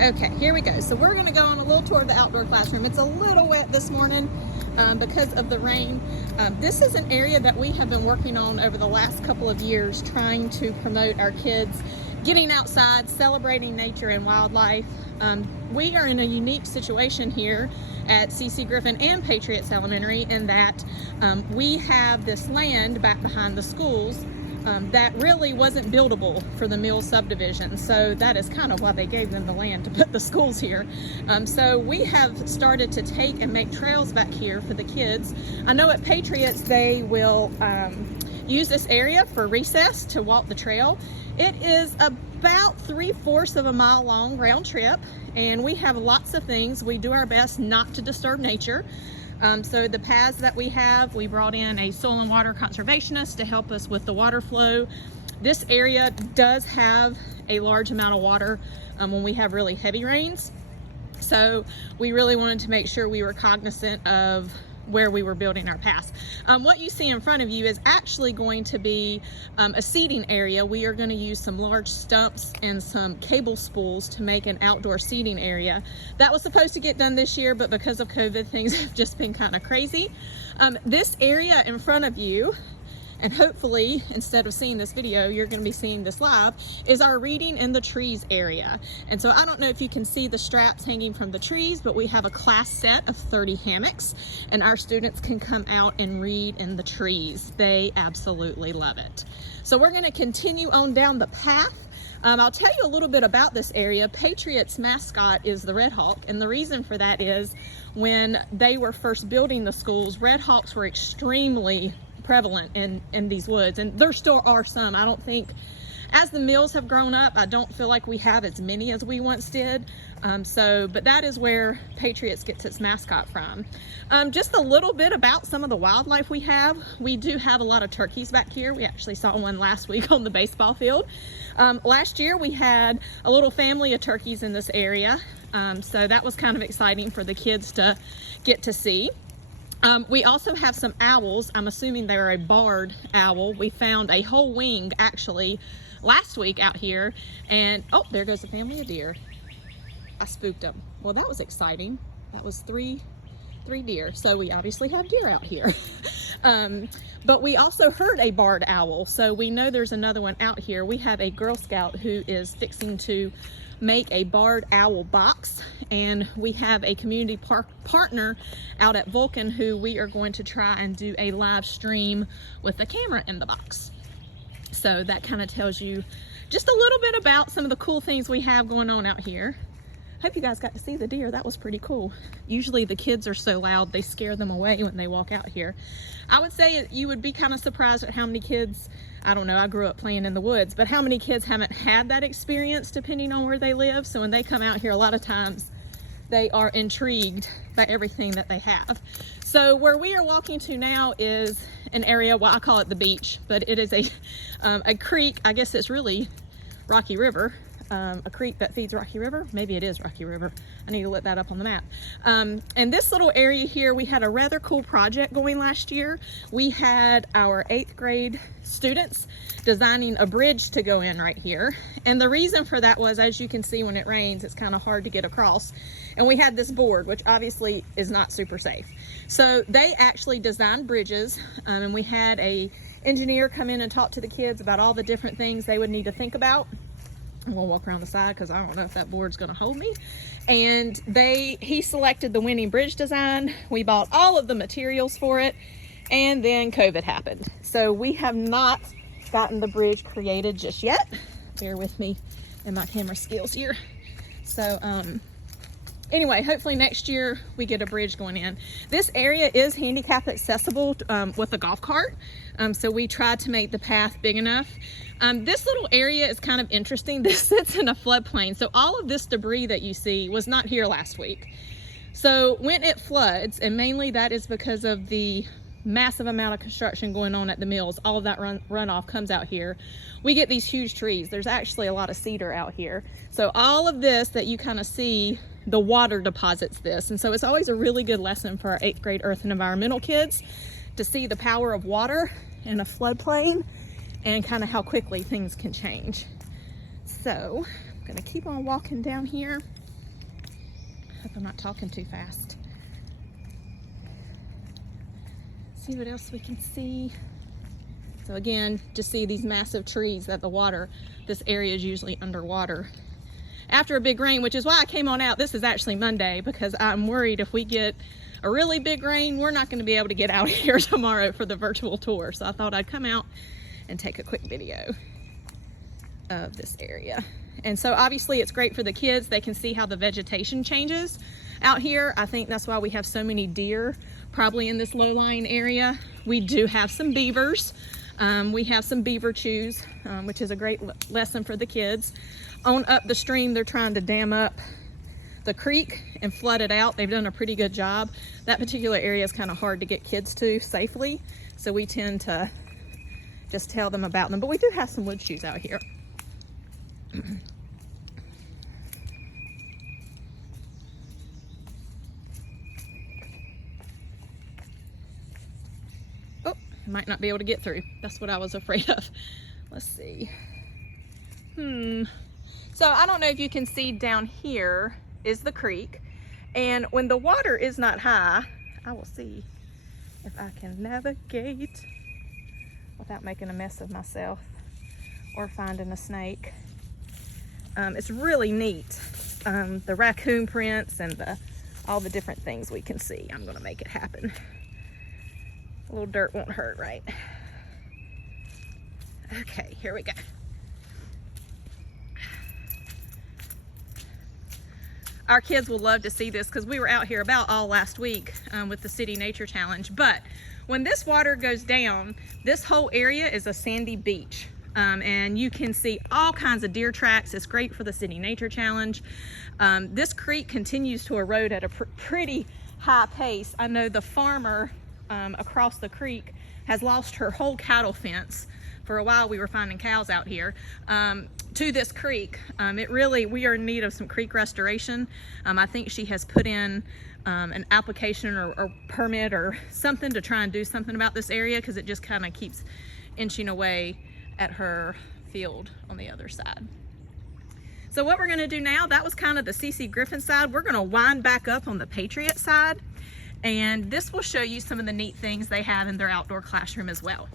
Okay, here we go. So we're going to go on a little tour of the outdoor classroom. It's a little wet this morning because of the rain. This is an area that we have been working on over the last couple of years, trying to promote our kids getting outside, celebrating nature and wildlife. We are in a unique situation here at C.C. Griffin and Patriots Elementary in that we have this land back behind the schools that really wasn't buildable for the Mill subdivision. So that is kind of why they gave them the land to put the schools here. So we have started to take and make trails back here for the kids. I know at Patriots they will use this area for recess to walk the trail. It is about 3/4 of a mile long round trip, and we have lots of things. We do our best not to disturb nature. So the paths that we have, we brought in a soil and water conservationist to help us with the water flow. This area does have a large amount of water when we have really heavy rains. So we really wanted to make sure we were cognizant of where we were building our paths. What you see in front of you is actually going to be a seating area. We are going to use some large stumps and some cable spools to make an outdoor seating area. That was supposed to get done this year, but because of COVID, things have just been kind of crazy. This area in front of you, and hopefully instead of seeing this video you're going to be seeing this live, is our reading in the trees area. And so I don't know if you can see the straps hanging from the trees, but we have a class set of 30 hammocks and our students can come out and read in the trees. They absolutely love it. So we're going to continue on down the path. I'll tell you a little bit about this area. Patriots mascot is the Red Hawk, and the reason for that is when they were first building the schools, Red Hawks were extremely prevalent in these woods, and there still are some. I don't think, as the mills have grown up, I don't feel like we have as many as we once did. But that is where Patriots gets its mascot from. Just a little bit about some of the wildlife we have. We do have a lot of turkeys back here. We actually saw one last week on the baseball field. Last year we had a little family of turkeys in this area. So that was kind of exciting for the kids to get to see. We also have some owls. I'm assuming they're a barred owl. We found a whole wing actually last week out here, and oh, there goes a family of deer. I spooked them. Well, that was exciting. That was three deer. So we obviously have deer out here. But we also heard a barred owl, so we know there's another one out here. We have a Girl Scout who is fixing to make a barred owl box, and we have a community partner out at Vulcan who we are going to try and do a live stream with the camera in the box. So that kind of tells you just a little bit about some of the cool things we have going on out here. Hope you guys got to see the deer. That was pretty cool. Usually the kids are so loud they scare them away when they walk out here. I would say you would be kind of surprised at how many kids, I don't know, I grew up playing in the woods, but how many kids haven't had that experience depending on where they live. So when they come out here, a lot of times they are intrigued by everything that they have. So where we are walking to now is an area, well, I call it the beach, but it is a creek. I guess it's really Rocky River. A creek that feeds Rocky River. Maybe it is Rocky River. I need to look that up on the map. And this little area here, we had a rather cool project going last year. We had our 8th grade students designing a bridge to go in right here. And the reason for that was, as you can see, when it rains, it's kind of hard to get across. And we had this board, which obviously is not super safe. So they actually designed bridges, and we had a engineer come in and talk to the kids about all the different things they would need to think about. I'm gonna walk around the side because I don't know if that board's gonna hold me. And he selected the winning bridge design. We bought all of the materials for it, and then COVID happened. So we have not gotten the bridge created just yet. Bear with me and my camera skills here. So anyway, hopefully next year we get a bridge going in. This area is handicap accessible with a golf cart. So we tried to make the path big enough. This little area is kind of interesting. This sits in a floodplain. So all of this debris that you see was not here last week. So when it floods, and mainly that is because of the massive amount of construction going on at the mills, all of that runoff comes out here. We get these huge trees. There's actually a lot of cedar out here. So all of this that you kind of see, the water deposits this. And so it's always a really good lesson for our 8th grade earth and environmental kids to see the power of water in a floodplain and kind of how quickly things can change. So I'm gonna keep on walking down here. Hope I'm not talking too fast. See what else we can see. So again, just see these massive trees that this area is usually underwater after a big rain, which is why I came on out. This is actually Monday because I'm worried if we get a really big rain, we're not going to be able to get out here tomorrow for the virtual tour. So I thought I'd come out and take a quick video of this area. And so obviously it's great for the kids. They can see how the vegetation changes out here. I think that's why we have so many deer probably in this low-lying area. We do have some beavers. We have some beaver chews, which is a great lesson for the kids. On up the stream, they're trying to dam up the creek and flood it out. They've done a pretty good job. That particular area is kind of hard to get kids to safely, so we tend to just tell them about them. But we do have some wood chews out here. Might not be able to get through. That's what I was afraid of. Let's see. So I don't know if you can see down here is the creek. And when the water is not high, I will see if I can navigate without making a mess of myself or finding a snake. It's really neat. The raccoon prints and all the different things we can see. I'm gonna make it happen. A little dirt won't hurt, right? Okay, here we go. Our kids will love to see this because we were out here about all last week with the City Nature Challenge. But when this water goes down, this whole area is a sandy beach. And you can see all kinds of deer tracks. It's great for the City Nature Challenge. This creek continues to erode at a pretty high pace. I know the farmer across the creek has lost her whole cattle fence. For a while we were finding cows out here to this creek. We are in need of some creek restoration. I think she has put in an application or permit or something to try and do something about this area because it just kind of keeps inching away at her field on the other side. So what we're going to do now, that was kind of the CC Griffin side. We're going to wind back up on the Patriot side. And this will show you some of the neat things they have in their outdoor classroom as well.